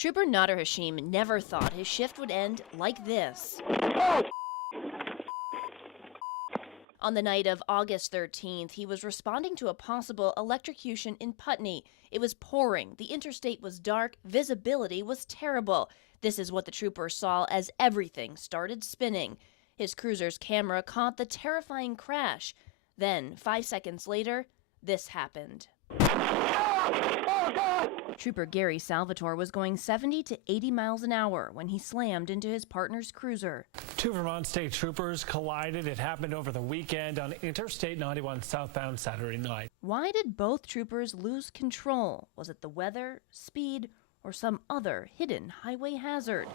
Trooper Nader Hashim never thought his shift would end like this. On the night of August 13th, he was responding to a possible electrocution in Putney. It was pouring, the interstate was dark, visibility was terrible. This is what the trooper saw as everything started spinning. His cruiser's camera caught the terrifying crash. Then, 5 seconds later, this happened. Trooper Gary Salvatore was going 70 to 80 miles an hour when he slammed into his partner's cruiser. Two Vermont state troopers collided. It happened over the weekend on Interstate 91 southbound Saturday night. Why did both troopers lose control? Was it the weather, speed, or some other hidden highway hazard?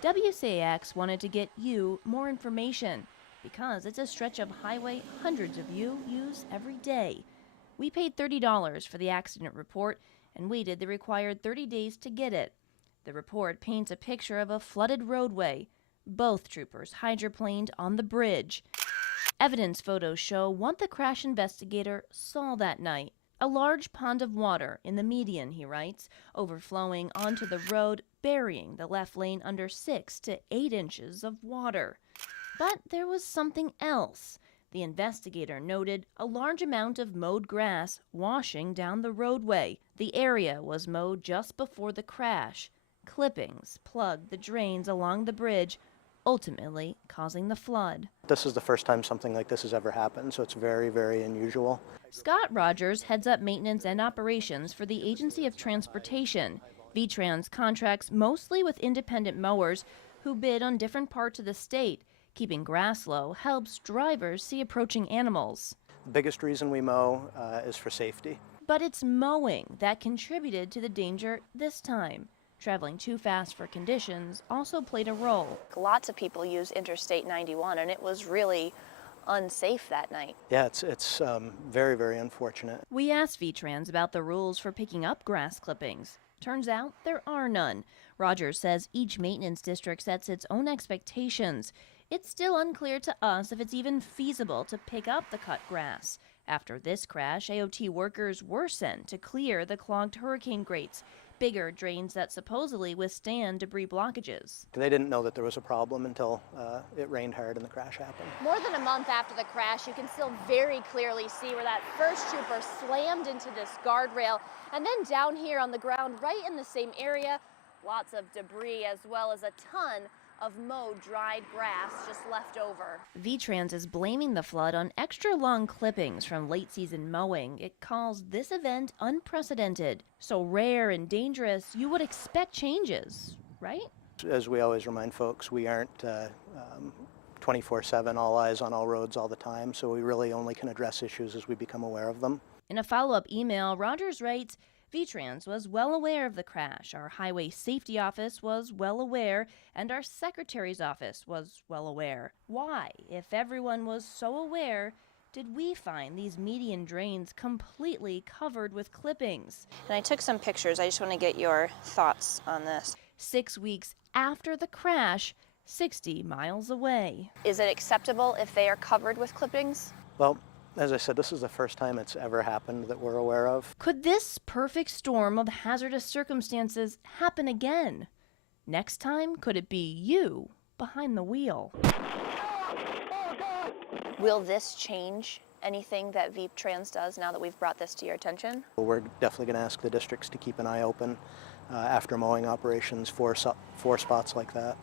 WCAX wanted to get you more information because it's a stretch of highway hundreds of you use every day. We paid $30 for the accident report and waited the required 30 days to get it. The report paints a picture of a flooded roadway. Both troopers hydroplaned on the bridge. Evidence photos show what the crash investigator saw that night. A large pond of water in the median, he writes, overflowing onto the road, burying the left lane under 6 to 8 inches of water. But there was something else. The investigator noted a large amount of mowed grass washing down the roadway. The area was mowed just before the crash. Clippings plugged the drains along the bridge, ultimately causing the flood. This is the first time something like this has ever happened, so it's very, very unusual. Scott Rogers heads up maintenance and operations for the Agency of Transportation. VTrans contracts mostly with independent mowers who bid on different parts of the state. Keeping grass low helps drivers see approaching animals. The biggest reason we mow is for safety. But it's mowing that contributed to the danger this time. Traveling too fast for conditions also played a role. Lots of people use Interstate 91, and it was really unsafe that night. Yeah, it's very, very unfortunate. We asked VTrans about the rules for picking up grass clippings. Turns out there are none. Rogers says each maintenance district sets its own expectations. It's still unclear to us if it's even feasible to pick up the cut grass. After this crash, AOT workers were sent to clear the clogged hurricane grates, bigger drains that supposedly withstand debris blockages. They didn't know that there was a problem until it rained hard and the crash happened. More than a month after the crash, you can still very clearly see where that first trooper slammed into this guardrail. And then down here on the ground, right in the same area, lots of debris as well as a ton of mowed dried grass just left over. VTrans is blaming the flood on extra long clippings from late season mowing. It calls this event unprecedented. So rare and dangerous, you would expect changes, right? As we always remind folks, we aren't 24/7, all eyes on all roads all the time, so we really only can address issues as we become aware of them. In a follow-up email, Rogers writes, VTrans was well aware of the crash, our Highway Safety Office was well aware, and our Secretary's Office was well aware. Why, if everyone was so aware, did we find these median drains completely covered with clippings? And I took some pictures. I just want to get your thoughts on this. 6 weeks after the crash, 60 miles away. Is it acceptable if they are covered with clippings? Well, as I said, this is the first time it's ever happened that we're aware of. Could this perfect storm of hazardous circumstances happen again? Next time, could it be you behind the wheel? Will this change anything that VTrans does now that we've brought this to your attention? We're definitely going to ask the districts to keep an eye open after mowing operations for spots like that.